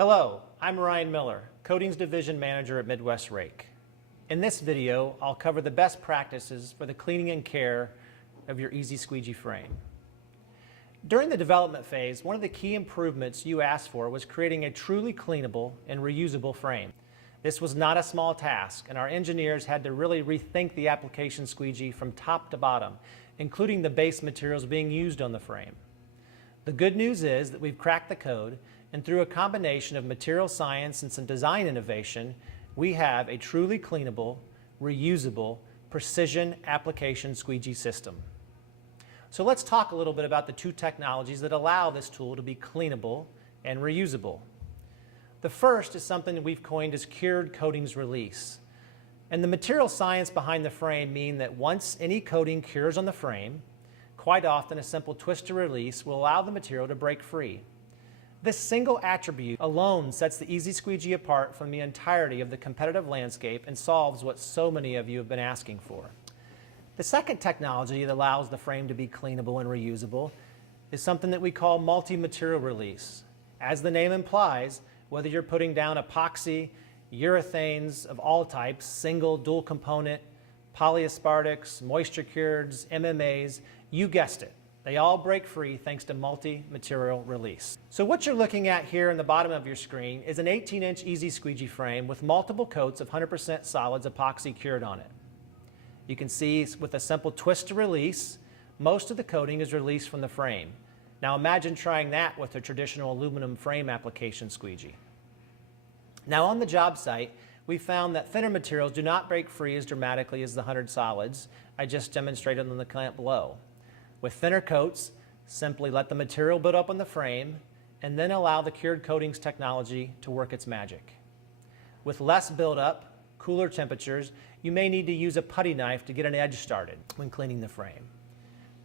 Hello, I'm Ryan Miller, Coatings Division Manager at Midwest Rake. In this video, I'll cover the best practices for the cleaning and care of your Easy Squeegee frame. During the development phase, one of the key improvements you asked for was creating a truly cleanable and reusable frame. This was not a small task, and our engineers had to really rethink the application squeegee from top to bottom, including the base materials being used on the frame. The good news is that we've cracked the code, and through a combination of material science and some design innovation, we have a truly cleanable, reusable, precision application squeegee system. So let's talk a little bit about the two technologies that allow this tool to be cleanable and reusable. The first is something that we've coined as cured coatings release. And the material science behind the frame mean that once any coating cures on the frame, quite often a simple twist to release will allow the material to break free. This single attribute alone sets the Easy Squeegee apart from the entirety of the competitive landscape and solves what so many of you have been asking for. The second technology that allows the frame to be cleanable and reusable is something that we call multi-material release. As the name implies, whether you're putting down epoxy, urethanes of all types, single, dual component, polyaspartics, moisture cureds, MMAs, you guessed it. They all break free thanks to multi-material release. So what you're looking at here in the bottom of your screen is an 18-inch Easy Squeegee frame with multiple coats of 100% solids epoxy cured on it. You can see with a simple twist to release, most of the coating is released from the frame. Now imagine trying that with a traditional aluminum frame application squeegee. Now on the job site, we found that thinner materials do not break free as dramatically as the 100 solids I just demonstrated on the clamp below. With thinner coats, simply let the material build up on the frame and then allow the cured coatings technology to work its magic. With less buildup, cooler temperatures, you may need to use a putty knife to get an edge started when cleaning the frame.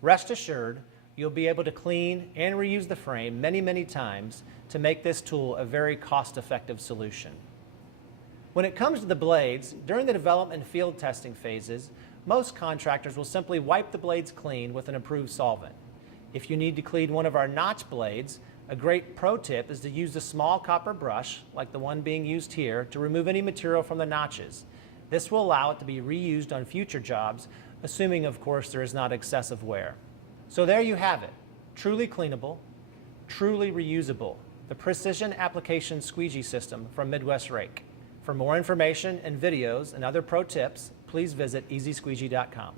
Rest assured, you'll be able to clean and reuse the frame many, many times to make this tool a very cost-effective solution. When it comes to the blades, during the development and field testing phases, most contractors will simply wipe the blades clean with an approved solvent. If you need to clean one of our notch blades, a great pro tip is to use a small copper brush, like the one being used here, to remove any material from the notches. This will allow it to be reused on future jobs, assuming, of course, there is not excessive wear. So there you have it, truly cleanable, truly reusable, the Precision Application Squeegee System from Midwest Rake. For more information and videos and other pro tips, please visit easysqueegee.com.